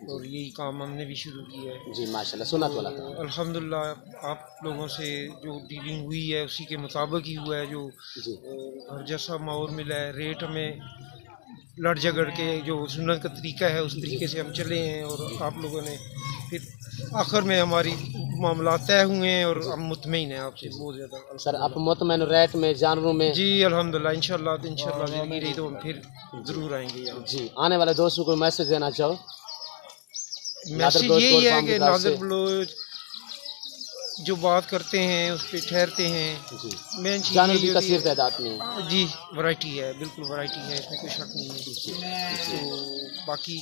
اور یہی کام ہم نے بھی شروع کیا ہے. جی ماشاءاللہ سنت والا کام. الحمدللہ آپ لوگوں سے جو ڈیلنگ ہوئی ہے اسی کے مطابق ہی ہوا ہے. جو جی گھر جیسا ماحول ملا ہے, ریٹ ہمیں لڑ جھگڑ کے جو سنت کا طریقہ ہے اس طریقے سے ہم چلے ہیں, اور آپ لوگوں نے پھر آخر میں ہماری معاملات طے ہوئے ہیں اور ہم مطمئن ہیں آپ سے بہت زیادہ. سر آپ مطمئن ریٹ میں جانوروں میں؟ جی الحمدللہ انشاءاللہ زندگی رہی تو ہم پھر ضرور آئیں گے یہاں. جی آنے والے دوستوں کو میسج دینا چاہو؟ میسج یہی ہے کہ نادر بلوچ جو بات کرتے ہیں اس پہ ٹھہرتے ہیں. جی مین چیز جانور یہی بھی ہوتی کثیر ہے. تعداد میں ہیں. جی ورائٹی ہے, بالکل ورائٹی ہے, اس میں کوئی شک نہیں ہے. تو باقی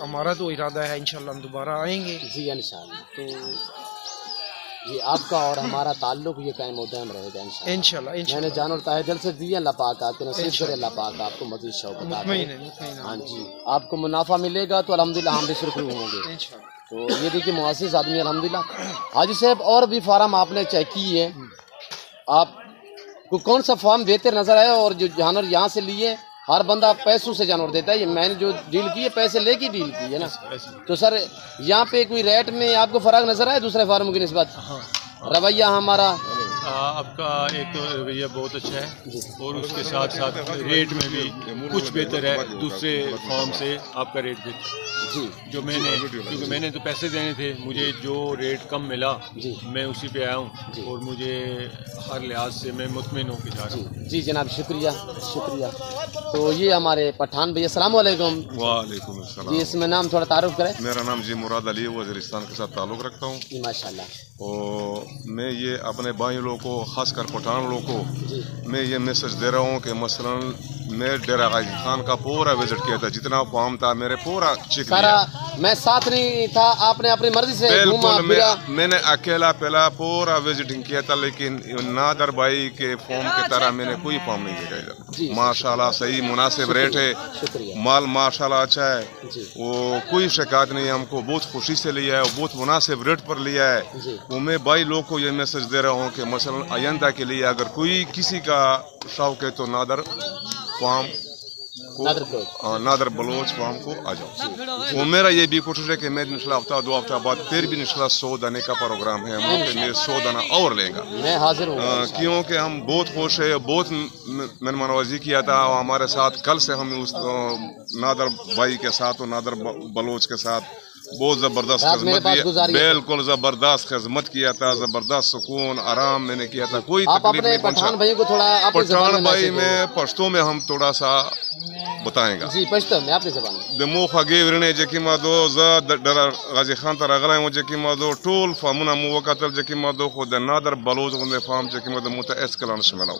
ہمارا تو ارادہ ہے انشاءاللہ ہم دوبارہ آئیں گے. جی انشاءاللہ. تو جی آپ کا اور ہمارا تعلق یہ قائم و دائم رہے گا انشاءاللہ. میں نے انشاءاللہ جانور تاہ دل سے دیے, اللہ پاک آپ کے نصیب کرے, اللہ پاک آپ کو مزید شوق عطا کرے. مطمئن ہاں جی آپ کو منافع ملے گا تو الحمدللہ ہم بھی سرخرو ہوں گے. انشاءاللہ. تو یہ دیکھیے معزز آدمی الحمدللہ. حاجی صاحب اور بھی فارم آپ نے چیک کی ہے, آپ کو کون سا فارم بہتر نظر آیا؟ اور جو جانور یہاں سے لیے, ہر بندہ پیسوں سے جانور دیتا ہے, یہ میں نے جو ڈیل کی ہے پیسے لے کے ڈیل کی ہے نا. تو سر یہاں پہ کوئی ریٹ میں آپ کو فرق نظر آیا دوسرے فارم کی نسبت؟ رویہ ہمارا آپ کا ایک تو رویہ بہت اچھا ہے, اور اس کے ساتھ ساتھ ریٹ میں بھی کچھ بہتر ہے دوسرے فارم سے. آپ کا ریٹ بہتر ہے. جی جو میں نے, کیونکہ میں نے تو پیسے دینے تھے, مجھے جو ریٹ کم ملا جی میں اسی پہ آیا ہوں, اور مجھے ہر لحاظ سے میں مطمئن ہو کے جا رہا ہوں. جی جناب شکریہ شکریہ. تو یہ ہمارے پٹھان بھائی, السلام علیکم. وعلیکم السلام. جی اس میں نام تھوڑا تعارف کریں. میرا نام جی مراد علی, وزیرستان کے ساتھ تعلق رکھتا ہوں. جی ماشاء اللہ. اور میں یہ اپنے بھائی لوگوں کو, خاص کر پٹھان لوگوں کو جی میں یہ میسج دے رہا ہوں کہ مثلا میں ڈیرہ غازی خان کا پورا وزٹ کیا تھا, جتنا فارم تھا میرے پورا چیک سارا میں ساتھ نہیں تھا, آپ نے اپنی مرضی سے گھوما بالکل. پھرا. میں نے اکیلا پہلا پورا وزٹنگ کیا تھا, لیکن نادر بھائی کے فارم کی طرح میں نے کوئی فارم نہیں دیکھا ادھر. ماشاءاللہ صحیح مناسب ریٹ ہے, شکریہ. مال ماشاءاللہ اچھا ہے, جی وہ کوئی شکایت نہیں ہے. ہم کو بہت خوشی سے لیا ہے, بہت مناسب ریٹ پر لیا ہے. جی وہ میں بھائی لوگ کو یہ میسج دے رہا ہوں کہ مثلا آئندہ کے لیے اگر کوئی کسی کا شوق ہے تو نادر فارم کو, نادر بلوچ فارم کو آ جاؤ. وہ میرا یہ بھی کوشش ہے کہ میں انشاءاللہ ہفتہ 2 ہفتہ بعد پھر بھی انشاءاللہ 100 دانے کا پروگرام ہے, میں 100 دانہ اور لیں گا. میں حاضر ہوں. کیونکہ ہم بہت خوش ہیں, بہت مہمان نوازی کیا تھا, اور ہمارے ساتھ کل سے ہم اس نادر بھائی کے ساتھ اور نادر بلوچ کے ساتھ بہت زبردست خدمت کی, بالکل زبردست خدمت کیا تھا, زبردست سکون آرام میں نے کیا تھا, کوئی تکلیف نہیں پہنچا. پٹھان بھائی کو تھوڑا پٹھان بھائی میں پشتو میں ہم تھوڑا سا بتائیں گا. جی پشتو میں اپنی زبان میں. دمو خگی ورنے جکی مادو ز ڈر غازی خان تر اغلا مو جکی مادو ټول فامونه مو وکتل جکی مادو خود نادر بلوچ غند فام جکی مادو مت اسکلان شملاو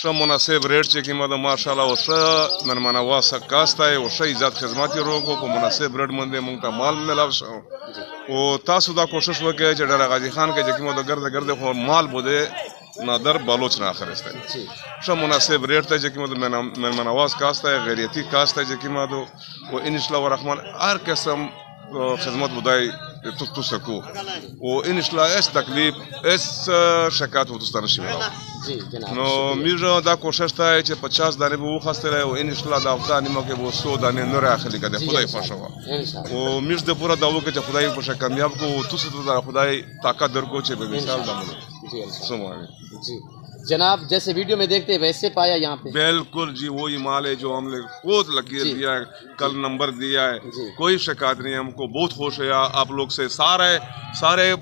ش مناسب ریٹ جکی مادو ماشاءالله او ش من منوا سکاستای او ش عزت خدمت روکو کو مناسب ریٹ مند مونږ مال ملاو شو. او تاسو دا کوشش وکړئ چې ډر غازی خان کې جکی مادو ګرځ خو مال بوده نادر بلوچ نه اخرسته ش مناسب ریٹ ته جکی مادو من منواز کاستای غیرتی کاستای جکی مادو و ان شاء الله الرحمن هر قسم خدمت بدای تو سکو و ان شاء الله اس تکلیف اس شکایت و دوستانه شي. جی جناب نو میرا دا کوشش تا چې 50 دانه به وخاستله او ان شاء الله دا هفته نیمه کې به 100 دانه نور اخلي کده خدای خوشوا. او میر د پورا داو کې چې خدای په شکه کامیاب کو تاسو ته خدای طاقت درکو چې به مثال دمو. جی سمونه جی جناب جیسے ویڈیو میں دیکھتے ہیں ویسے پایا یہاں پہ. بالکل جی وہی مال ہے جو ہم نے بہت لکیر دیا ہے, کل نمبر دیا ہے, کوئی شکایت نہیں. ہم کو بہت خوش ہے آپ لوگ سے, سارے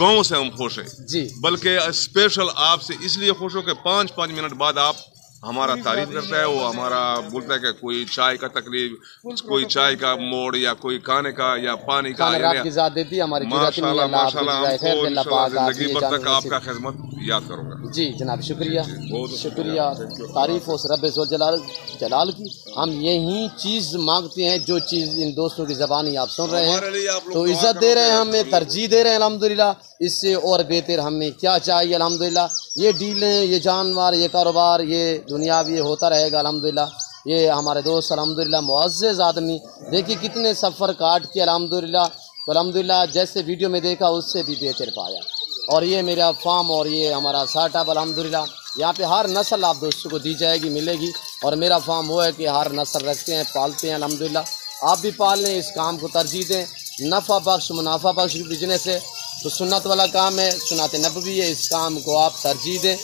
گاؤں سے ہم خوش ہیں جی, بلکہ اسپیشل آپ سے اس لیے خوش ہو کہ 5 منٹ بعد آپ ہمارا تعریف کرتا ہے. وہ ہمارا بولتا ہے کہ کوئی چائے کا تکلیف, کوئی چائے کا موڑ یا کوئی کھانے کا یا پانی کا, ماشاءاللہ ماشاءاللہ زندگی بھر تک آپ کا خدمت یاد کروں گا. جی جناب شکریہ شکریہ. تعریف ہو رب جلال کی. ہم یہی چیز مانگتے ہیں جو چیز ان دوستوں کی زبانی آپ سن رہے ہیں, تو عزت دے رہے ہیں, ہمیں ترجیح دے رہے ہیں الحمدللہ. اس سے اور بہتر ہمیں کیا چاہیے الحمدللہ. یہ ڈیلیں, یہ جانور, یہ کاروبار, یہ دنیاوی ہوتا رہے گا الحمدللہ. یہ ہمارے دوست الحمدللہ معزز آدمی دیکھیے کتنے سفر کاٹ کے الحمدللہ, تو الحمدللہ جیسے ویڈیو میں دیکھا اس سے بھی بہتر پایا. اور یہ میرا فارم اور یہ ہمارا سارٹ اپ الحمدللہ, یہاں پہ ہر نسل آپ دوستوں کو دی جائے گی, ملے گی. اور میرا فارم وہ ہے کہ ہر نسل رکھتے ہیں, پالتے ہیں الحمدللہ. آپ بھی پال لیں, اس کام کو ترجیح دیں. نفع بخش منافع بخش بزنس ہے, تو سنت والا کام ہے, سنت نبوی ہے, اس کام کو آپ ترجیح دیں,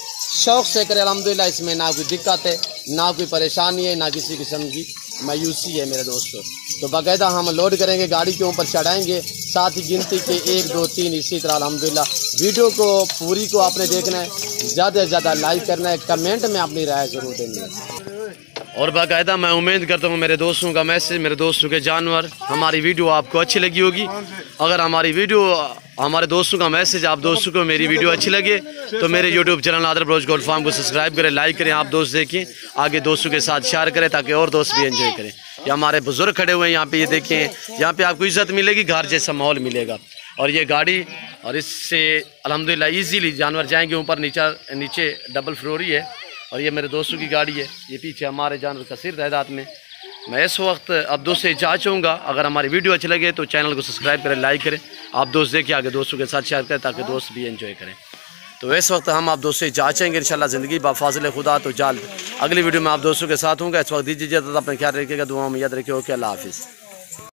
شوق سے کریں. الحمدللہ اس میں نہ کوئی دقت ہے, نہ کوئی پریشانی ہے, نہ کسی قسم کی مایوسی ہے میرے دوستوں. تو باقاعدہ ہم لوڈ کریں گے, گاڑی کے اوپر چڑھائیں گے, ساتھ ہی گنتی کے 1 2 3 اسی طرح. الحمدللہ ویڈیو کو پوری کو آپ نے دیکھنا ہے, زیادہ سے زیادہ لائک کرنا ہے, کمنٹ میں اپنی رائے ضرور دینی ہے. اور باقاعدہ میں امید کرتا ہوں میرے دوستوں کا میسج, میرے دوستوں کے جانور, ہماری ویڈیو آپ کو اچھی لگی ہوگی. اگر ہماری ویڈیو, ہمارے دوستوں کا میسج آپ دوستوں کو میری ویڈیو اچھی لگے تو میرے یوٹیوب چینل نادر بلوچ گولڈ فارم کو سبسکرائب کریں, لائک کریں, آپ دوست دیکھیں, آگے دوستوں کے ساتھ شیئر کریں تاکہ اور دوست بھی انجوائے کریں. یہ ہمارے بزرگ کھڑے ہوئے ہیں یہاں پہ, یہ دیکھیں یہاں پہ آپ کو عزت ملے گی, گھر جیسا ماحول ملے گا. اور یہ گاڑی, اور اس سے الحمدللہ ایزیلی جانور جائیں گے اوپر, نیچے ڈبل فلور ہی ہے. اور یہ میرے دوستوں کی گاڑی ہے, یہ پیچھے ہمارے جانور کثیر تعداد میں. میں اس وقت اب دوست سے اجازت چاہوں گا, اگر ہماری ویڈیو اچھی لگے تو چینل کو سبسکرائب کریں, لائک کریں, آپ دوست دیکھیں, آگے دوستوں کے ساتھ شیئر کریں تاکہ دوست بھی انجوائے کریں. تو اس وقت ہم آپ دوست سے اجازت چاہیں گے, انشاءاللہ زندگی بفضل خدا تو جلد اگلی ویڈیو میں آپ دوستوں کے ساتھ ہوں گا. اس وقت دیجیے اجازت, اپنا خیال رکھیے گا, دعاؤں میں یاد رکھیے. اوکے, اللہ حافظ.